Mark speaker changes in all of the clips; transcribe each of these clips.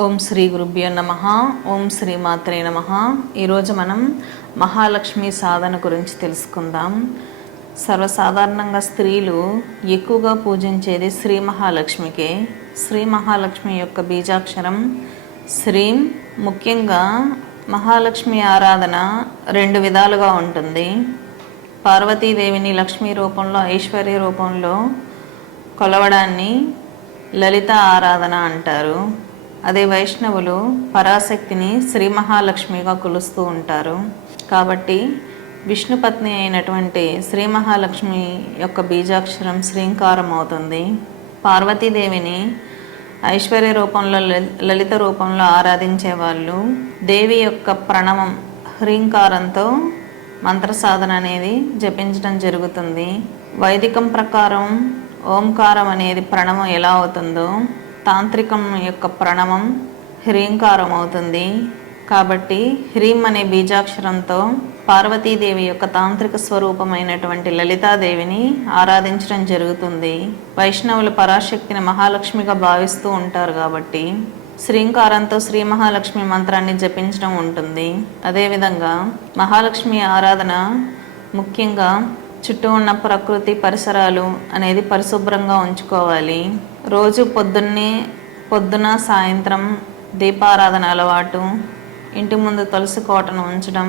Speaker 1: ఓం శ్రీ గురుభ్యో నమ. ఓం శ్రీ మాత్రే నమ. ఈరోజు మనం మహాలక్ష్మి సాధన గురించి తెలుసుకుందాం. సర్వసాధారణంగా స్త్రీలు ఎక్కువగా పూజించేది శ్రీ మహాలక్ష్మికే. శ్రీ మహాలక్ష్మి యొక్క బీజాక్షరం శ్రీం ముఖ్యంగా మహాలక్ష్మి ఆరాధన రెండు విధాలుగా ఉంటుంది. పార్వతీదేవిని లక్ష్మీ రూపంలో ఐశ్వర్య రూపంలో కొలవడాన్ని లలిత ఆరాధన అంటారు. అదే వైష్ణవులు పరాశక్తిని శ్రీ మహాలక్ష్మిగా కొలుస్తూ ఉంటారు. కాబట్టి విష్ణుపత్ని అయినటువంటి శ్రీ మహాలక్ష్మి యొక్క బీజాక్షరం శ్రీంకారం అవుతుంది పార్వతీదేవిని ఐశ్వర్య రూపంలో లలిత రూపంలో ఆరాధించే వాళ్ళు దేవి యొక్క ప్రణవం హ్రీంకారంతో మంత్ర సాధన అనేది జపించడం జరుగుతుంది. వైదికం ప్రకారం ఓంకారం అనేది ప్రణవం ఎలా అవుతుందో తాంత్రికం యొక్క ప్రణవం హ్రీంకారం అవుతుంది కాబట్టి హ్రీం అనే బీజాక్షరంతో పార్వతీదేవి యొక్క తాంత్రిక స్వరూపమైనటువంటి లలితాదేవిని ఆరాధించడం జరుగుతుంది. వైష్ణవులు పరాశక్తిని మహాలక్ష్మిగా భావిస్తూ ఉంటారు కాబట్టి శ్రీంకారంతో శ్రీ మహాలక్ష్మి మంత్రాన్ని జపించడం ఉంటుంది. అదేవిధంగా మహాలక్ష్మి ఆరాధన ముఖ్యంగా చుట్టూ ఉన్న ప్రకృతి పరిసరాలు అనేది పరిశుభ్రంగా ఉంచుకోవాలి. రోజు పొద్దున్నే పొద్దున సాయంత్రం దీపారాధన అలవాటు ఇంటి ముందు తులసి కోటను ఉంచడం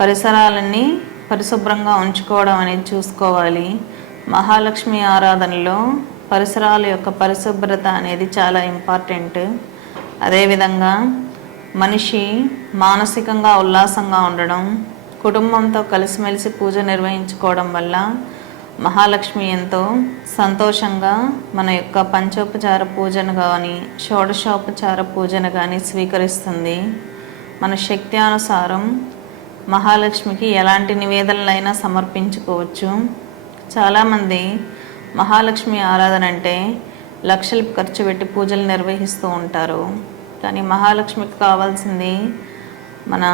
Speaker 1: పరిసరాలన్నీ పరిశుభ్రంగా ఉంచుకోవడం అనేది చూసుకోవాలి. మహాలక్ష్మి ఆరాధనలో పరిసరాల యొక్క పరిశుభ్రత అనేది చాలా ఇంపార్టెంట్. అదేవిధంగా మనిషి మానసికంగా ఉల్లాసంగా ఉండడం కుటుంబంతో కలిసిమెలిసి పూజ నిర్వహించుకోవడం వల్ల మహాలక్ష్మి ఎంతో సంతోషంగా మన యొక్క పంచోపచార పూజను కానీ షోడశోపచార పూజను కానీ స్వీకరిస్తుంది. మన శక్తి అనుసారం మహాలక్ష్మికి ఎలాంటి నివేదనలైనా సమర్పించుకోవచ్చు. చాలామంది మహాలక్ష్మి ఆరాధన అంటే లక్షలు ఖర్చు పెట్టి పూజలు నిర్వహిస్తూ ఉంటారు. కానీ మహాలక్ష్మికి కావాల్సింది మన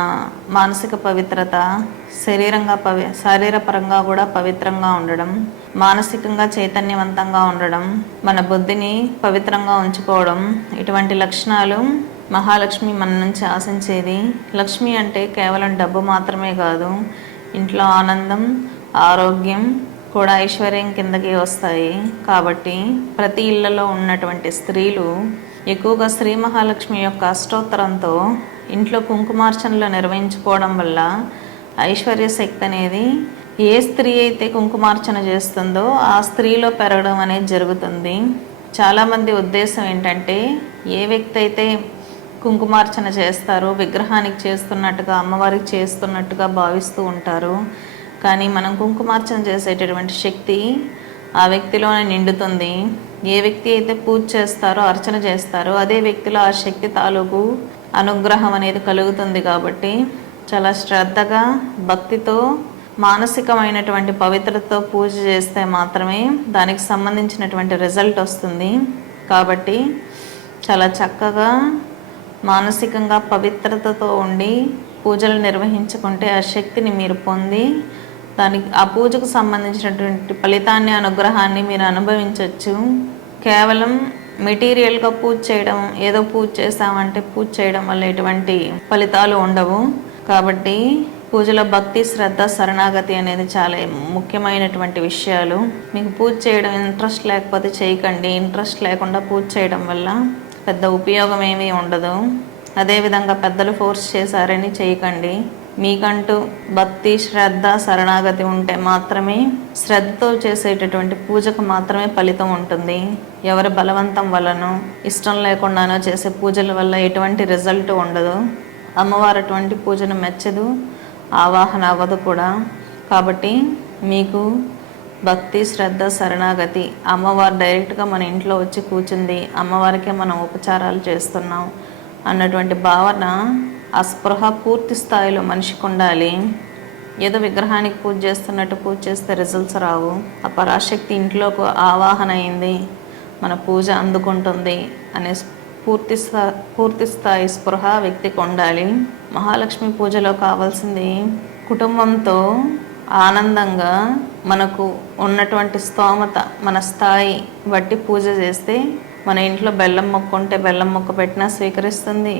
Speaker 1: మానసిక పవిత్రత శరీరంగా పవి శారీరపరంగా కూడా పవిత్రంగా ఉండడం మానసికంగా చైతన్యవంతంగా ఉండడం మన బుద్ధిని పవిత్రంగా ఉంచుకోవడం ఇటువంటి లక్షణాలు మహాలక్ష్మి మన నుంచి ఆశించేది. లక్ష్మి అంటే కేవలం డబ్బు మాత్రమే కాదు ఇంట్లో ఆనందం ఆరోగ్యం కూడా ఐశ్వర్యం కిందకి వస్తాయి. కాబట్టి ప్రతి ఇళ్ళలో ఉన్నటువంటి స్త్రీలు ఎక్కువగా శ్రీ మహాలక్ష్మి యొక్క అష్టోత్తరంతో ఇంట్లో కుంకుమార్చనలు నిర్వహించుకోవడం వల్ల ఐశ్వర్య శక్తి అనేది ఏ స్త్రీ అయితే కుంకుమార్చన చేస్తుందో ఆ స్త్రీలో పెరగడం అనేది జరుగుతుంది. చాలామంది ఉద్దేశం ఏంటంటే ఏ వ్యక్తి అయితే కుంకుమార్చన చేస్తారో విగ్రహానికి చేస్తున్నట్టుగా అమ్మవారికి చేస్తున్నట్టుగా భావిస్తూ ఉంటారు. కానీ మనం కుంకుమార్చన చేసేటటువంటి శక్తి ఆ వ్యక్తిలోనే నిండుతుంది. ఏ వ్యక్తి అయితే పూజ చేస్తారో అర్చన చేస్తారో అదే వ్యక్తిలో ఆ శక్తి తాలూకు అనుగ్రహం అనేది కలుగుతుంది కాబట్టి చాలా శ్రద్ధగా భక్తితో మానసికమైనటువంటి పవిత్రతతో పూజ చేస్తే మాత్రమే దానికి సంబంధించినటువంటి రిజల్ట్ వస్తుంది. కాబట్టి చాలా చక్కగా మానసికంగా పవిత్రతతో ఉండి పూజలు నిర్వహించుకుంటే ఆ శక్తిని మీరు పొంది దానికి ఆ పూజకు సంబంధించినటువంటి ఫలితాన్ని అనుగ్రహాన్ని మీరు అనుభవించవచ్చు కేవలం మెటీరియల్గా పూజ చేయడం ఏదో పూజ చేసామంటే పూజ చేయడం వల్ల ఎటువంటి ఫలితాలు ఉండవు. కాబట్టి పూజలో భక్తి శ్రద్ధ శరణాగతి అనేది చాలా ముఖ్యమైనటువంటి విషయాలు. మీకు పూజ చేయడం ఇంట్రెస్ట్ లేకపోతే చేయకండి. ఇంట్రెస్ట్ లేకుండా పూజ చేయడం వల్ల పెద్ద ఉపయోగం ఏమీ ఉండదు. అదేవిధంగా పెద్దలు ఫోర్స్ చేశారని చేయకండి. మీకంటూ భక్తి శ్రద్ధ శరణాగతి ఉంటే మాత్రమే శ్రద్ధతో చేసేటటువంటి పూజకు మాత్రమే ఫలితం ఉంటుంది. ఎవరి బలవంతం వల్లనో ఇష్టం లేకుండానో చేసే పూజల వల్ల ఎటువంటి రిజల్ట్ ఉండదు. అమ్మవారు అటువంటి పూజను మెచ్చదు ఆవాహన అవ్వదు కూడా. కాబట్టి మీకు భక్తి శ్రద్ధ శరణాగతి అమ్మవారు డైరెక్ట్గా మన ఇంట్లో వచ్చి కూర్చుంది అమ్మవారికే మనం ఉపచారాలు చేస్తున్నాం అన్నటువంటి భావన ఆ స్పృహ పూర్తి స్థాయిలో మనిషికి ఉండాలి ఏదో విగ్రహానికి పూజ చేస్తున్నట్టు పూజ చేస్తే రిజల్ట్స్ రావు. ఆ పరాశక్తి ఇంట్లోకి ఆవాహన అయింది. మన పూజ అందుకుంటుంది అనే పూర్తి స్థా పూర్తి స్థాయి స్పృహ వ్యక్తికి ఉండాలి మహాలక్ష్మి పూజలో కావాల్సింది కుటుంబంతో ఆనందంగా మనకు ఉన్నటువంటి స్తోమత మన స్థాయి బట్టి పూజ చేస్తే మన ఇంట్లో బెల్లం మొక్క ఉంటే బెల్లం మొక్క పెట్టినా స్వీకరిస్తుంది.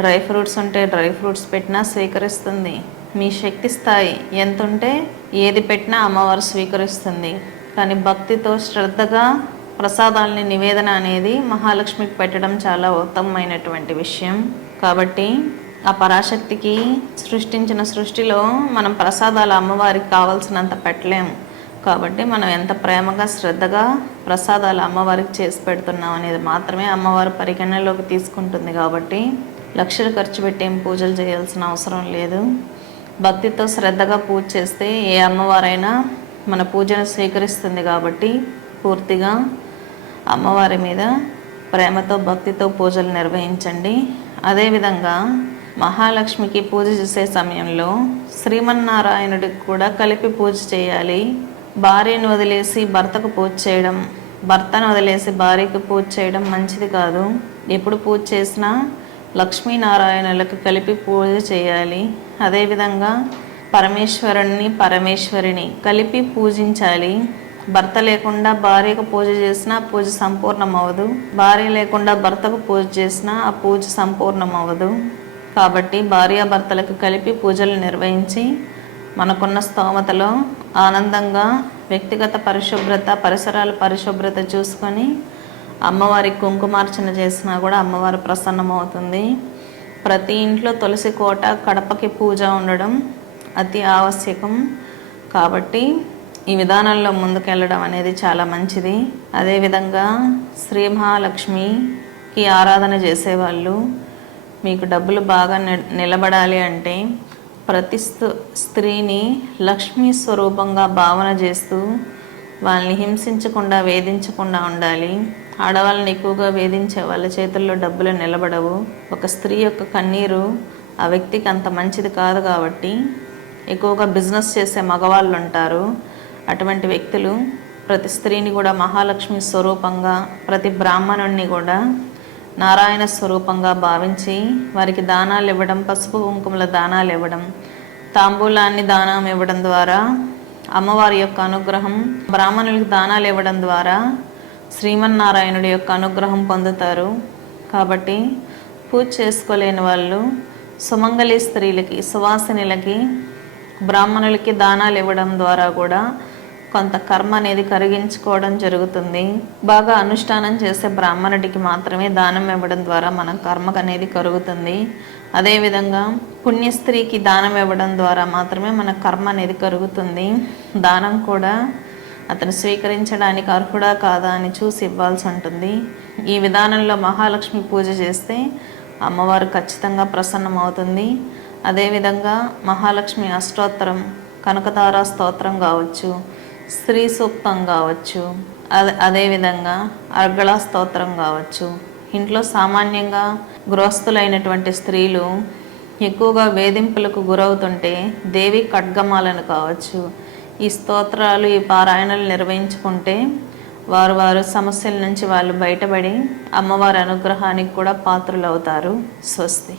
Speaker 1: డ్రై ఫ్రూట్స్ ఉంటే డ్రై ఫ్రూట్స్ పెట్టినా స్వీకరిస్తుంది. మీ శక్తి స్థాయి ఎంత ఉంటే ఏది పెట్టినా అమ్మవారు స్వీకరిస్తుంది. కానీ భక్తితో శ్రద్ధగా ప్రసాదాలని నివేదన అనేది మహాలక్ష్మికి పెట్టడం చాలా ఉత్తమమైనటువంటి విషయం. కాబట్టి ఆ పరాశక్తికి సృష్టించిన సృష్టిలో మనం ప్రసాదాలు అమ్మవారికి కావాల్సినంత పెట్టలేము. కాబట్టి మనం ఎంత ప్రేమగా శ్రద్ధగా ప్రసాదాలు అమ్మవారికి చేసి పెడుతున్నాం అనేది మాత్రమే అమ్మవారు పరిగణనలోకి తీసుకుంటుంది కాబట్టి లక్షలు ఖర్చు పెట్టి పూజలు చేయాల్సిన అవసరం లేదు. భక్తితో శ్రద్ధగా పూజ చేస్తే ఏ అమ్మవారైనా మన పూజను స్వీకరిస్తుంది కాబట్టి పూర్తిగా అమ్మవారి మీద ప్రేమతో భక్తితో పూజలు నిర్వహించండి. అదేవిధంగా మహాలక్ష్మికి పూజ చేసే సమయంలో శ్రీమన్నారాయణుడికి కూడా కలిపి పూజ చేయాలి. భార్యను వదిలేసి భర్తకు పూజ చేయడం భర్తను వదిలేసి భార్యకు పూజ చేయడం మంచిది కాదు. ఎప్పుడు పూజ చేసినా లక్ష్మీనారాయణులకు కలిపి పూజ చేయాలి. అదేవిధంగా పరమేశ్వరుణ్ణి పరమేశ్వరిని కలిపి పూజించాలి. భర్త లేకుండా భార్యకు పూజ చేసినా పూజ సంపూర్ణమవదు భార్య లేకుండా భర్తకు పూజ చేసినా ఆ పూజ సంపూర్ణమవదు కాబట్టి భార్యాభర్తలకు కలిపి పూజలు నిర్వహించి మనకున్న స్తోమతలో ఆనందంగా వ్యక్తిగత పరిశుభ్రత పరిసరాల పరిశుభ్రత చూసుకొని అమ్మవారి కుంకుమార్చన చేసినా కూడా అమ్మవారు ప్రసన్నమవుతుంది. ప్రతి ఇంట్లో తులసి కోట కడపకి పూజ ఉండడం అతి ఆవశ్యకం. కాబట్టి ఈ విధానంలో ముందుకెళ్ళడం అనేది చాలా మంచిది. అదేవిధంగా శ్రీ మహాలక్ష్మికి ఆరాధన చేసేవాళ్ళు మీకు డబ్బులు బాగా ని- నిలబడాలి అంటే ప్రతి స్త్రీని లక్ష్మీ స్వరూపంగా భావన చేస్తూ వాళ్ళని హింసించకుండా వేధించకుండా ఉండాలి. ఆడవాళ్ళని ఎక్కువగా వేధించే వాళ్ళ చేతుల్లో డబ్బులు నిలబడవు. ఒక స్త్రీ యొక్క కన్నీరు ఆ వ్యక్తికి అంత మంచిది కాదు కాబట్టి ఎక్కువగా బిజినెస్ చేసే మగవాళ్ళు ఉంటారు. అటువంటి వ్యక్తులు ప్రతి స్త్రీని కూడా మహాలక్ష్మి స్వరూపంగా ప్రతి బ్రాహ్మణుణ్ణి కూడా నారాయణ స్వరూపంగా భావించి వారికి దానాలు ఇవ్వడం పసుపు కుంకుమల దానాలు ఇవ్వడం తాంబూలాన్ని దానం ఇవ్వడం ద్వారా అమ్మవారి యొక్క అనుగ్రహం బ్రాహ్మణులకు దానాలు ఇవ్వడం ద్వారా శ్రీమన్నారాయణుడి యొక్క అనుగ్రహం పొందుతారు. కాబట్టి పూజ చేసుకోలేని వాళ్ళు సుమంగళి స్త్రీలకి సువాసినిలకి బ్రాహ్మణులకి దానాలు ఇవ్వడం ద్వారా కూడా కొంత కర్మ అనేది కరిగించుకోవడం జరుగుతుంది. బాగా అనుష్ఠానం చేసే బ్రాహ్మణుడికి మాత్రమే దానం ఇవ్వడం ద్వారా మన కర్మ అనేది కరుగుతుంది. అదేవిధంగా పుణ్య స్త్రీకి దానం ఇవ్వడం ద్వారా మాత్రమే మన కర్మ అనేది కరుగుతుంది. దానం కూడా అతను స్వీకరించడానికి అర్హుడా కాదా అని చూసి ఇవ్వాల్సి ఉంటుంది. ఈ విధానంలో మహాలక్ష్మి పూజ చేస్తే అమ్మవారు ఖచ్చితంగా ప్రసన్నమవుతుంది. అదేవిధంగా మహాలక్ష్మి అష్టోత్తరం కనకతార స్తోత్రం కావచ్చు స్త్రీ సూక్తం కావచ్చు అదే అదేవిధంగా అర్గళ స్తోత్రం కావచ్చు. ఇంట్లో సామాన్యంగా గృహస్థులైనటువంటి స్త్రీలు ఎక్కువగా వేధింపులకు గురవుతుంటే దేవి ఖడ్గమాలను కావచ్చు ఈ స్తోత్రాలు ఈ పారాయణలు నిర్వహించుకుంటే వారు వారు సమస్యల నుంచి వాళ్ళు బయటపడి అమ్మవారి అనుగ్రహానికి కూడా పాత్రులవుతారు. స్వస్తి.